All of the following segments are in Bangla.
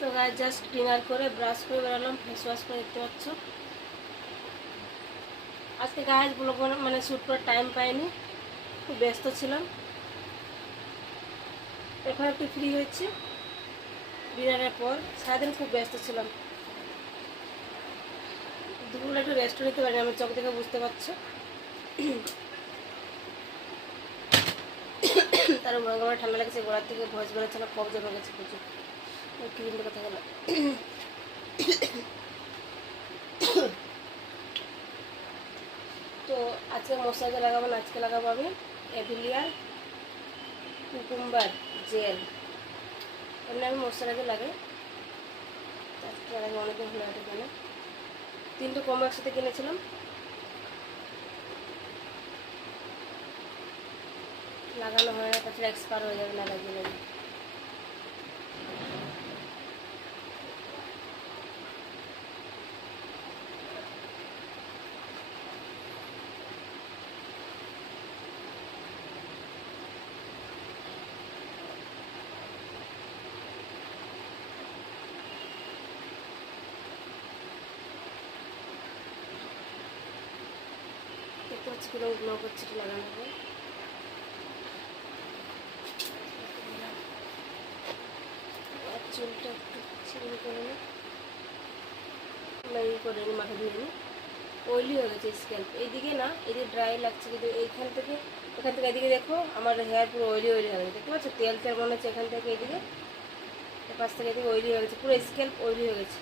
তো গায়ে জাস্ট ডিনার করে ব্রাশ করে বেরোলাম, ফেস ওয়াশ করে, দেখতে পাচ্ছ। আজকে গায়ে ব্লগ মানে শ্যুট করার টাইম পাইনি, খুব ব্যস্ত ছিলাম। এখন একটু ফ্রি হয়েছি ডিনারের পর, সারাদিন খুব ব্যস্ত ছিলাম। দুপুরবেলা একটু রেস্ট নিতে পারি, আমার চোখ দেখে বুঝতে পারছো। তার গলা ঠান্ডা লেগেছে, গোড়ার থেকে ভয়েস বেরোচ্ছে না, কফ জমে গেছে প্রচুর। ক্রিমটা কথা গেল। তো আজকে মশাইজার লাগাবো না, আজকে লাগাবো আমি এভিলিয়ার কুকুম্বার জেল। এমনি আমি মশাইজার লাগে, আজকে লাগে অনেকদিন হলো এটা কেন। 3টে কম্বো একসাথে কিনেছিলাম, লাগানো হয় না, তাছাড়া এক্সপায়ার হয়ে যাবে না লাগিয়ে। দেখতে পাচ্ছি কিরকম গ্লো করছে এটা লাগানোর পর। আর চুলটা একটু ছিঁড়ে করে নিই, করে নিই, মাথা ধুয়ে নিই। অয়েলি হয়ে গেছে স্ক্যাল্প, এইদিকে না, এদিকে ড্রাই লাগছে, কিন্তু এখান থেকে এদিকে দেখো আমার হেয়ার পুরো অয়েলি হয়ে গেছে, দেখতে পাচ্ছ, তেল তেল মনে হচ্ছে এখান থেকে এদিকে, পাশ থেকে এদিকে অয়েলি হয়ে গেছে, পুরো স্ক্যাল্প অয়েলি হয়ে গেছে,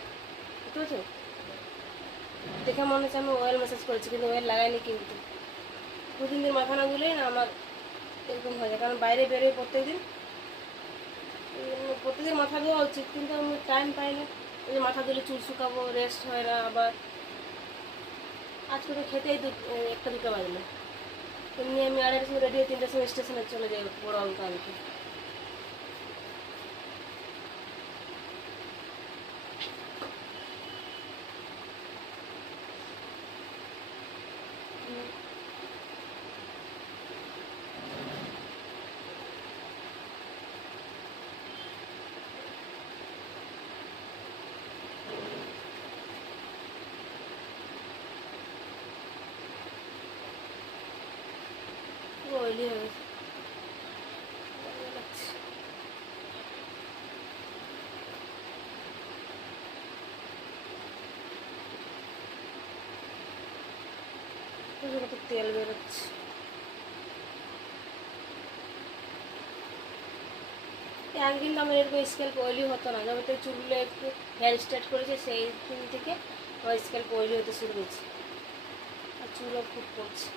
দেখতে পাচ্ছ। দেখে মনে হচ্ছে আমি অয়েল ম্যাসাজ করেছি, কিন্তু অয়েল লাগাইনি। কিন্তু 2-3 দিন মাথা না ধুলেই না আমার এরকম হয়ে যায়, কারণ বাইরে বেরোই প্রত্যেকদিন মাথা ধোয়া উচিত, কিন্তু আমি টাইম পাই না। ওই যে মাথা ধুলে চুল শুকাবো, রেস্ট হয় না। আবার আজকে তো খেতেই 1টা-2টা বাজলো। এমনি আমি 2:30টার সময় রেডি হয়ে 3টার সময় স্টেশনে চলে যাই বড় অঙ্ক আনতে। অয়েলি হয়ে গেছে, কত তেল বেরোচ্ছে। আগে কিন্তু আমার এরকম স্ক্যাল্প অয়েলি হতো না, যবে থেকে চুলগুলো একটু হেয়ার স্টার্ট করেছে সেই দিন থেকে আমার স্ক্যাল্প অয়েলি হতে শুরু হয়েছে, আর চুলও খুব পড়ছে।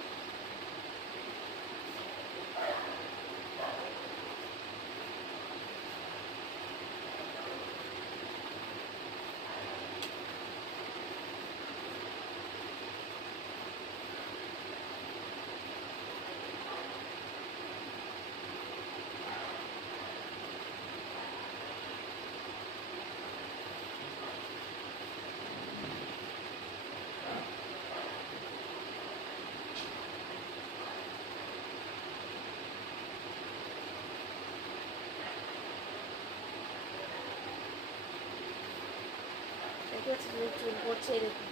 দেখতে পাচ্ছি চুল পড়ছে, এরকম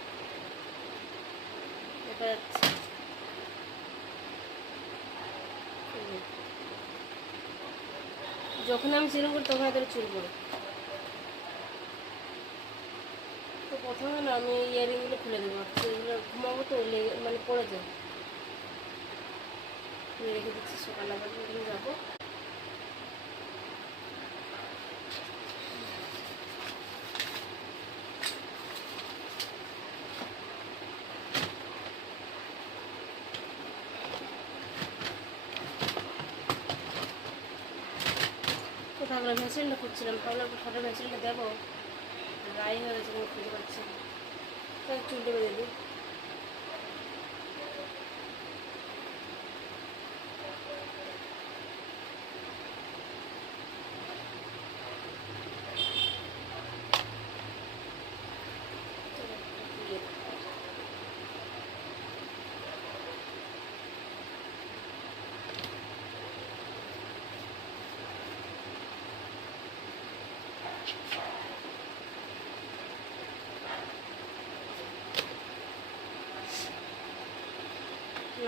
দেখা যাচ্ছে। যখন আমি সিরাম করি তখন এদের চুল পড়ে। তো প্রথমে না আমি ইয়ারিংগুলো খুলে দেবো, এগুলো ঘুমাবো তো মানে পড়ে যায়, রেখে দিচ্ছি। সকালে আবার যখন যাবো কোথাও ভ্যাসলিনটা খুঁজছিলাম, ভাবলাম ঠান্ডা ভ্যাসলিনটা দেবো, ড্রাই হয়ে গেছে, কোনো খুঁজে পাচ্ছি না, তাই চুলটা বেঁধে দিই।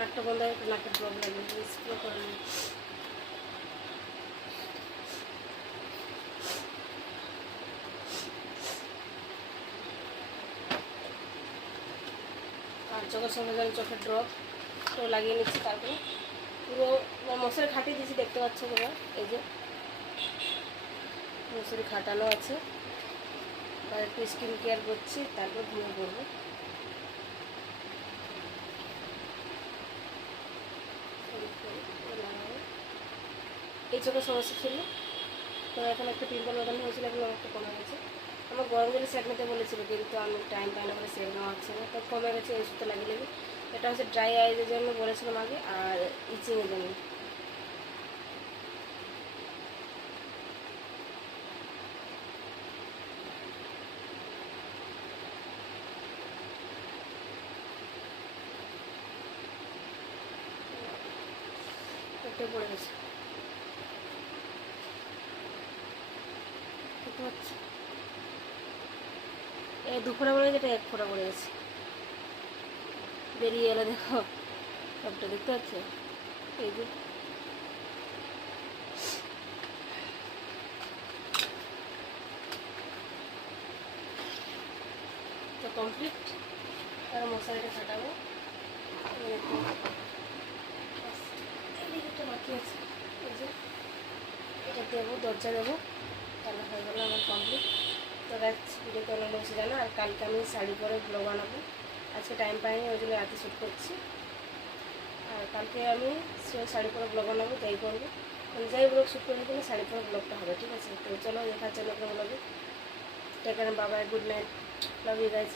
নাকটা বন্ধ হয়ে নাকটা ড্রপ লাগবে, স্প্রে করে নিই। আর চোখের সঙ্গে সঙ্গে চোখের ড্রপ তো লাগিয়ে নিচ্ছি। তারপরে পুরো মশারি খাটিয়ে দিয়েছি, দেখতে পাচ্ছ তোমরা, এই যে মশারি খাটানো আছে। আর একটু স্কিন কেয়ার করছি, তারপর ঘুমিয়ে পড়বো। এই চোখের সমস্যা ছিল, তো এখন একটা পিম্পল মতন হয়েছিল, এখন অনেকটা কমে গেছে। আমার গরম জলে সেঁক নিতে বলেছিল, কিন্তু আমি টাইম পাই না বলে সেঁক নেওয়া হচ্ছে না, তো কমে গেছে এই ওষুধটা লাগিয়ে লেগে। এটা হচ্ছে ড্রাই আইজের জন্য বলেছিলাম আগে, আর ইচিংয়ের জন্য। একটাই পড়ে গেছে, দেখতে পাচ্ছ? এই দুপুরে পড়ে গেছে, এক ফোঁটা পড়ে গেছে, বেরিয়ে এলো, দেখো সবটা দেখতে পাচ্ছ? এই যে তো কমপ্লিট। আর মশারিটা খাটাবো, এদিকে বাকি আছে, এই যে এটা দেবো, দরজা দেবো, তাহলে হয়ে গেলো আমার কমপ্লিট। তো গাছ ভিডিও কেমন লেগেছে জানো। আর কালকে আমি শাড়ি পরে ব্লগ বানাবো, আজকে টাইম পাইনি, ওই জন্য রাতে শ্যুট করছি। আর কালকে আমি শাড়ি পরে ব্লগ বানাবো, যাই করবো, মানে যাই ব্লগ শ্যুট করবো কিনা শাড়ি পরে ব্লগটা হবে, ঠিক আছে? তো চলো দেখা হচ্ছে ব্লগে। Take care, Babai, good night, love you guys.